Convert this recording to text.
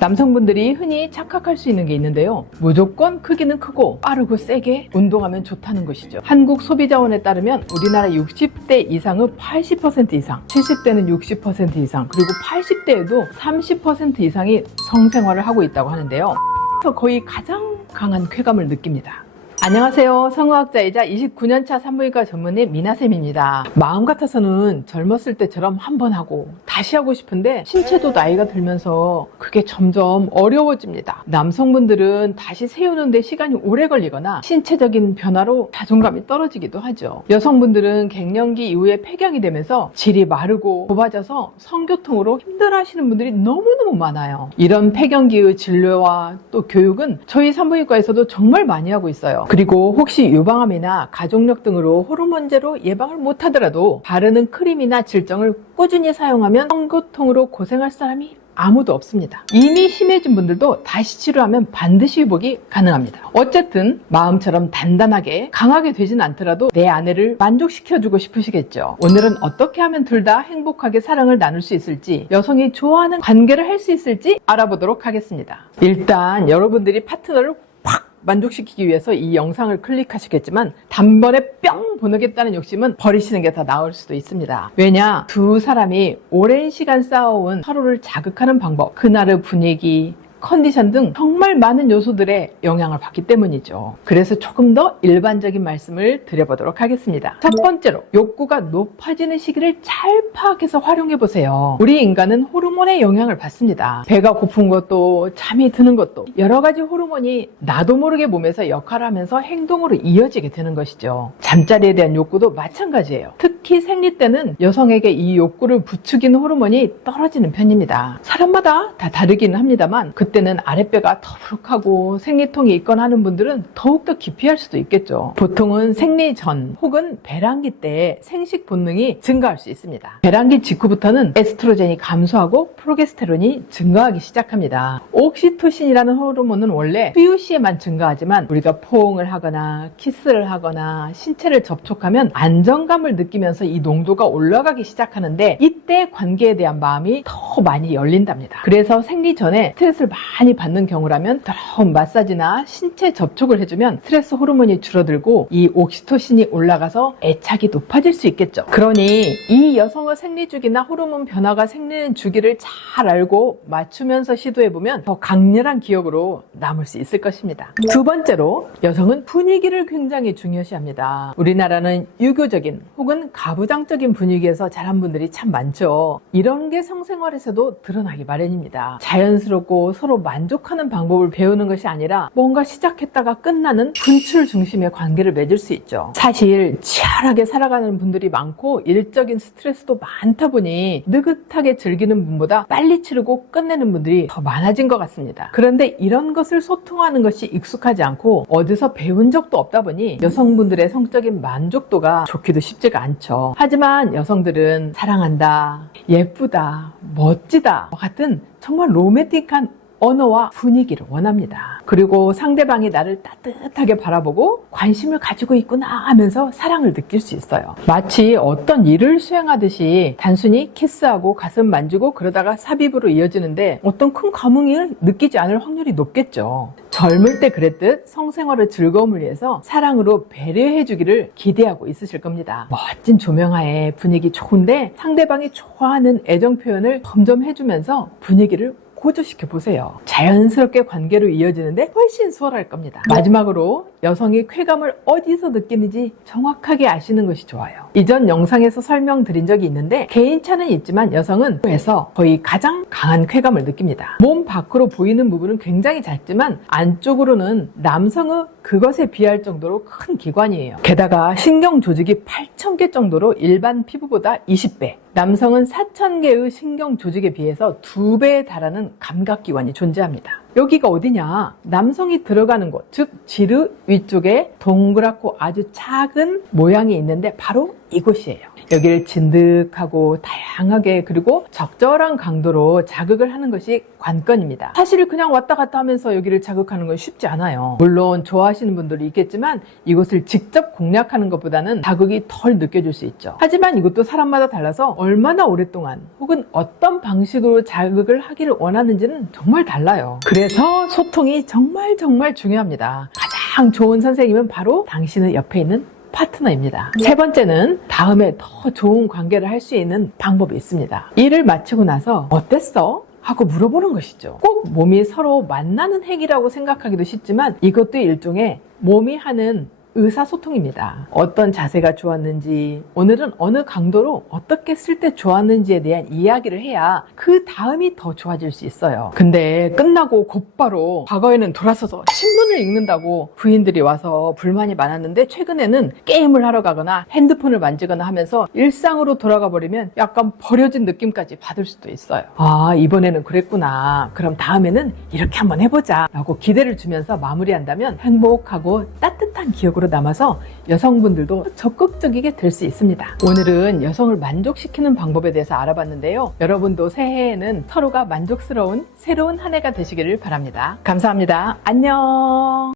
남성분들이 흔히 착각할 수 있는 게 있는데요. 무조건 크기는 크고 빠르고 세게 운동하면 좋다는 것이죠. 한국소비자원에 따르면 우리나라 60대 이상은 80% 이상, 70대는 60% 이상, 그리고 80대에도 30% 이상이 성생활을 하고 있다고 하는데요. 그래서 거의 가장 강한 쾌감을 느낍니다. 안녕하세요. 성의학자이자 29년차 산부인과 전문의 미나쌤입니다. 마음 같아서는 젊었을 때처럼 한번 하고 다시 하고 싶은데 신체도 나이가 들면서 그게 점점 어려워집니다. 남성분들은 다시 세우는데 시간이 오래 걸리거나 신체적인 변화로 자존감이 떨어지기도 하죠. 여성분들은 갱년기 이후에 폐경이 되면서 질이 마르고 좁아져서 성교통으로 힘들어하시는 분들이 너무너무 많아요. 이런 폐경기의 진료와 또 교육은 저희 산부인과에서도 정말 많이 하고 있어요. 그리고 혹시 유방암이나 가족력 등으로 호르몬제로 예방을 못하더라도 바르는 크림이나 질정을 꾸준히 사용하면 성교통으로 고생할 사람이 아무도 없습니다. 이미 심해진 분들도 다시 치료하면 반드시 회복이 가능합니다. 어쨌든 마음처럼 단단하게 강하게 되진 않더라도 내 아내를 만족시켜주고 싶으시겠죠. 오늘은 어떻게 하면 둘 다 행복하게 사랑을 나눌 수 있을지, 여성이 좋아하는 관계를 할 수 있을지 알아보도록 하겠습니다. 일단 여러분들이 파트너를 확 만족시키기 위해서 이 영상을 클릭하시겠지만 단번에 뿅 보내겠다는 욕심은 버리시는 게 더 나을 수도 있습니다. 왜냐? 두 사람이 오랜 시간 쌓아온 서로를 자극하는 방법, 그날의 분위기, 컨디션 등 정말 많은 요소들의 영향을 받기 때문이죠. 그래서 조금 더 일반적인 말씀을 드려보도록 하겠습니다. 첫 번째로, 욕구가 높아지는 시기를 잘 파악해서 활용해보세요. 우리 인간은 호르몬의 영향을 받습니다. 배가 고픈 것도 잠이 드는 것도 여러 가지 호르몬이 나도 모르게 몸에서 역할을 하면서 행동으로 이어지게 되는 것이죠. 잠자리에 대한 욕구도 마찬가지예요. 특히 생리 때는 여성에게 이 욕구를 부추기는 호르몬이 떨어지는 편입니다. 사람마다 다 다르기는 합니다만 그때는 아랫배가 더부룩하고 생리통이 있거나 하는 분들은 더욱더 기피할 수도 있겠죠. 보통은 생리 전 혹은 배란기 때 생식 본능이 증가할 수 있습니다. 배란기 직후부터는 에스트로겐이 감소하고 프로게스테론이 증가하기 시작합니다. 옥시토신이라는 호르몬은 원래 수유 시에만 증가하지만 우리가 포옹을 하거나 키스를 하거나 신체를 접촉하면 안정감을 느끼면서 이 농도가 올라가기 시작하는데 이때 관계에 대한 마음이 더 많이 열린답니다. 그래서 생리 전에 스트레스를 많이 받는 경우라면 더러운 마사지나 신체 접촉을 해주면 스트레스 호르몬이 줄어들고 이 옥시토신이 올라가서 애착이 높아질 수 있겠죠. 그러니 이 여성의 생리주기나 호르몬 변화가 생기는 주기를 잘 알고 맞추면서 시도해보면 더 강렬한 기억으로 남을 수 있을 것입니다. 두 번째로, 여성은 분위기를 굉장히 중요시합니다. 우리나라는 유교적인 혹은 가부장적인 분위기에서 자란 분들이 참 많죠. 이런 게 성생활에서도 드러나기 마련입니다. 자연스럽고 서로 만족하는 방법을 배우는 것이 아니라 뭔가 시작했다가 끝나는 분출 중심의 관계를 맺을 수 있죠. 사실 치열하게 살아가는 분들이 많고 일적인 스트레스도 많다 보니 느긋하게 즐기는 분보다 빨리 치르고 끝내는 분들이 더 많아진 것 같습니다. 그런데 이런 것을 소통하는 것이 익숙하지 않고 어디서 배운 적도 없다 보니 여성분들의 성적인 만족도가 좋기도 쉽지가 않죠. 하지만 여성들은 사랑한다, 예쁘다, 멋지다 같은 정말 로맨틱한 언어와 분위기를 원합니다. 그리고 상대방이 나를 따뜻하게 바라보고 관심을 가지고 있구나 하면서 사랑을 느낄 수 있어요. 마치 어떤 일을 수행하듯이 단순히 키스하고 가슴 만지고 그러다가 삽입으로 이어지는데 어떤 큰 감흥을 느끼지 않을 확률이 높겠죠. 젊을 때 그랬듯 성생활의 즐거움을 위해서 사랑으로 배려해주기를 기대하고 있으실 겁니다. 멋진 조명하에 분위기 좋은데 상대방이 좋아하는 애정 표현을 점점 해주면서 분위기를 고조시켜 보세요. 자연스럽게 관계로 이어지는데 훨씬 수월할 겁니다. 마지막으로, 여성이 쾌감을 어디서 느끼는지 정확하게 아시는 것이 좋아요. 이전 영상에서 설명드린 적이 있는데 개인차는 있지만 여성은 에서 거의 가장 강한 쾌감을 느낍니다. 몸 밖으로 보이는 부분은 굉장히 작지만 안쪽으로는 남성의 그것에 비할 정도로 큰 기관이에요. 게다가 신경 조직이 8,000개 정도로 일반 피부보다 20배, 남성은 4,000개의 신경 조직에 비해서 2배에 달하는 감각기관이 존재합니다. 여기가 어디냐? 남성이 들어가는 곳, 즉 지르 위쪽에 동그랗고 아주 작은 모양이 있는데 바로 이곳이에요. 여기를 진득하고 다양하게 그리고 적절한 강도로 자극을 하는 것이 관건입니다. 사실 그냥 왔다 갔다 하면서 여기를 자극하는 건 쉽지 않아요. 물론 좋아하시는 분들이 있겠지만 이곳을 직접 공략하는 것보다는 자극이 덜 느껴질 수 있죠. 하지만 이것도 사람마다 달라서 얼마나 오랫동안 혹은 어떤 방식으로 자극을 하기를 원하는지는 정말 달라요. 그래서 소통이 정말 중요합니다. 가장 좋은 선생님은 바로 당신의 옆에 있는 파트너입니다. 세 번째는 다음에 더 좋은 관계를 할 수 있는 방법이 있습니다. 일을 마치고 나서 어땠어? 하고 물어보는 것이죠. 꼭 몸이 서로 만나는 행위라고 생각하기도 쉽지만 이것도 일종의 몸이 하는 의사소통입니다. 어떤 자세가 좋았는지, 오늘은 어느 강도로 어떻게 쓸 때 좋았는지에 대한 이야기를 해야 그 다음이 더 좋아질 수 있어요. 근데 끝나고 곧바로 과거에는 돌아서서 신문을 읽는다고 부인들이 와서 불만이 많았는데 최근에는 게임을 하러 가거나 핸드폰을 만지거나 하면서 일상으로 돌아가 버리면 약간 버려진 느낌까지 받을 수도 있어요. 아, 이번에는 그랬구나. 그럼 다음에는 이렇게 한번 해보자 라고 기대를 주면서 마무리한다면 행복하고 따뜻한 기억으로 남아서 여성분들도 적극적이게 될 수 있습니다. 오늘은 여성을 만족시키는 방법에 대해서 알아봤는데요. 여러분도 새해에는 서로가 만족스러운 새로운 한 해가 되시기를 바랍니다. 감사합니다. 안녕.